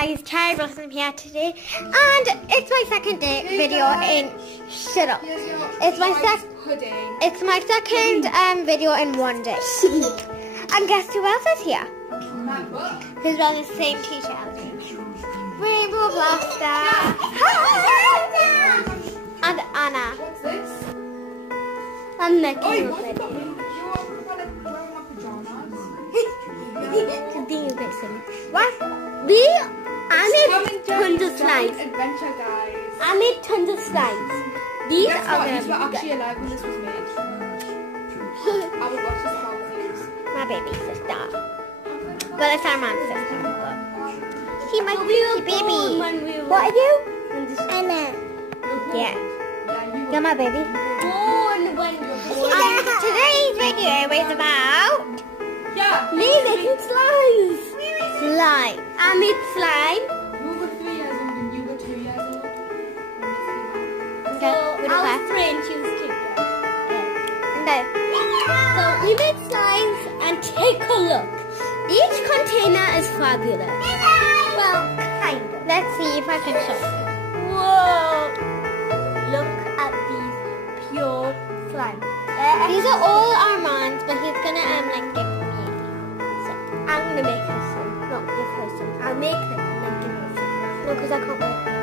guys, Cherry Blossom here today, and it's my second day video in shut up. It's my second video in one day. And guess who else is here? Who's wearing the same t-shirt as me? Rainbow Blaster. And Anna. What's this? I'm making Oh, a you video. What? I made tons of slides. Adventure, guys. I made tons of slides. These Guess are what? going These were actually alive when this was made. I would watch this about views. my baby sister. Well, it's our mom's sister. But she's my cute baby. What are you? Anna. Yeah. You're my baby. Today's video is about making slimes. Slime. I made slime. You were 3 years old and you were 2 years old. So I was 3 and she was 2. Okay. So we made slimes and take a look. Each container is fabulous. Well, kind of. Let's see if I can show you. Whoa! Look at these pure slime. These are all Armand's, but he's gonna like give me. So I'm gonna make her some. Not give her some. I'll make them and then give her some. No, because I can't make them.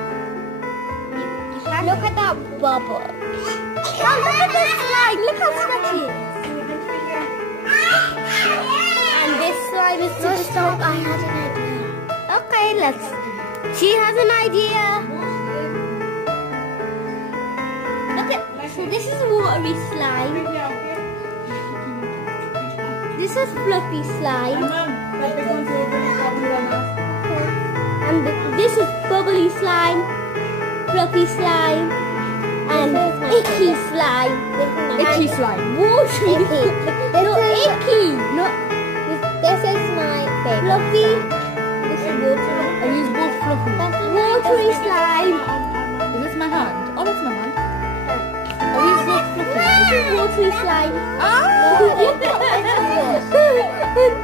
Look at that bubble. Oh, look at this slime. Look how stretchy it is. And this slime is so strong. I had an idea. Okay, let's. She has an idea. Look at. So this is watery slime. This is fluffy slime. And this is bubbly slime, fluffy slime, and icky slime. Itchy slime. Watery. No, icky. No, this is my favorite. Fluffy. This is watery. Are these both fluffy? Watery slime. Is this my hand? Oh, that's my hand. Are these both fluffy? This is watery slime.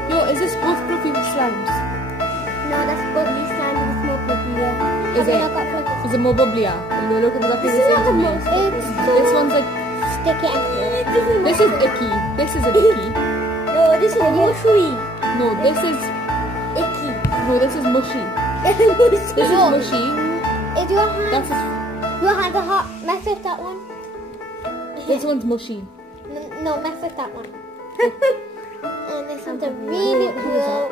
Yo, is this both fluffy slimes? No, that's bubbly slime. It's more bubblier. Is it? Is it more bubblier? You look exactly This the is same not to the me. most. It's This one's like, sticky and clear. this is icky. This is icky. No, this is watery. No, this is, Icky. no, this is mushy. This is mushy. Is your hand? That's Your hands are hot. Mess with that one. this one's mushy. No, mess with that one. And this one's a really cool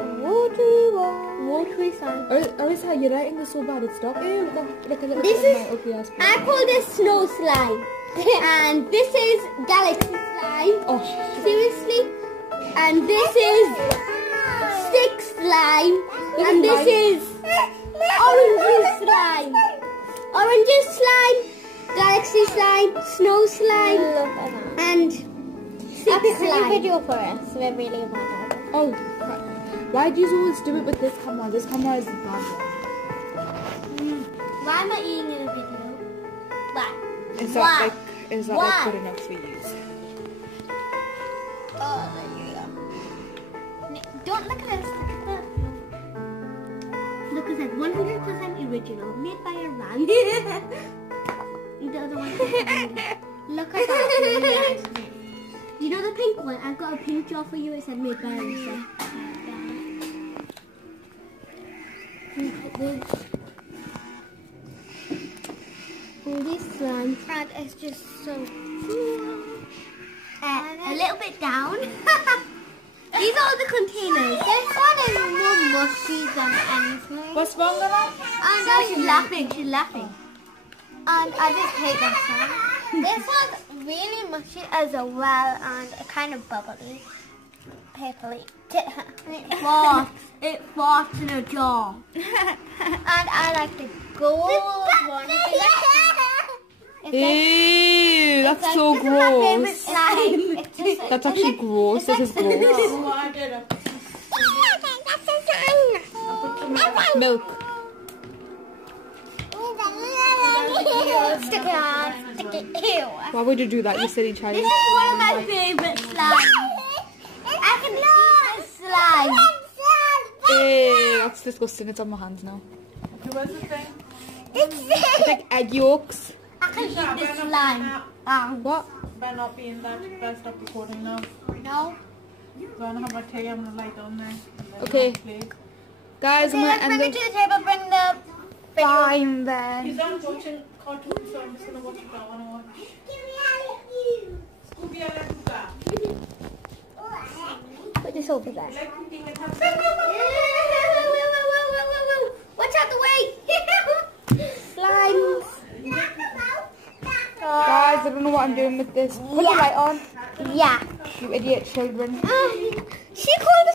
watery slime. Arisa, you're writing this so bad. It's dark. Ew, look a little This bit is- of my ugly ass. I call this snow slime. And this is galaxy slime. Oh, Seriously. And this is stick slime. And this is orange slime. Orange slime, galaxy slime, snow slime, and stick slime. Video for us. We're really bad. oh, crap. Why do you always do it with this camera? This camera is the bad one. Why am I eating in a video? Why? Is Why? that like Why? good enough for you? Oh, there you go. Don't look at this. Look at that. 100% original. Made by a man. The other one. Look at that. You know the pink one? I've got a pink jar for you. It said made by Arisa. And this slime pad is just so cool. A little bit down. These are the containers. This one is more mushy than anything. What's wrong with that? And she's laughing. She's laughing. And I just hate that sound. This one's really mushy as well and kind of bubbly. Papery. It farts in a jar. And I like the gold one. Ew, that's Like, so this is my favorite gross. slime. It's just- That's actually gross. This is gross. Milk. Stick it on. Stick it. Ew. Why would you do that, you silly This child? is one of my favorite slimes. I can eat this slime. Ew, that's disgusting. It's on my hands now. Where's the thing? It's like egg yolks. I can eat this slime. What? Better not be in that. Better stop recording now. No. So I don't have my tea. I'm gonna lie down there. Okay. Guys, I'm Okay, gonna let's end bring it the to the table. Bring the video. fine then. He's on watching cartoons, so I'm just gonna watch what I wanna watch. Scooby and Luca. Put this over there. Like cooking and Watch out the way! Slimes. Guys, I don't know what I'm doing with this. Put the light on. Yeah. You idiot children. She called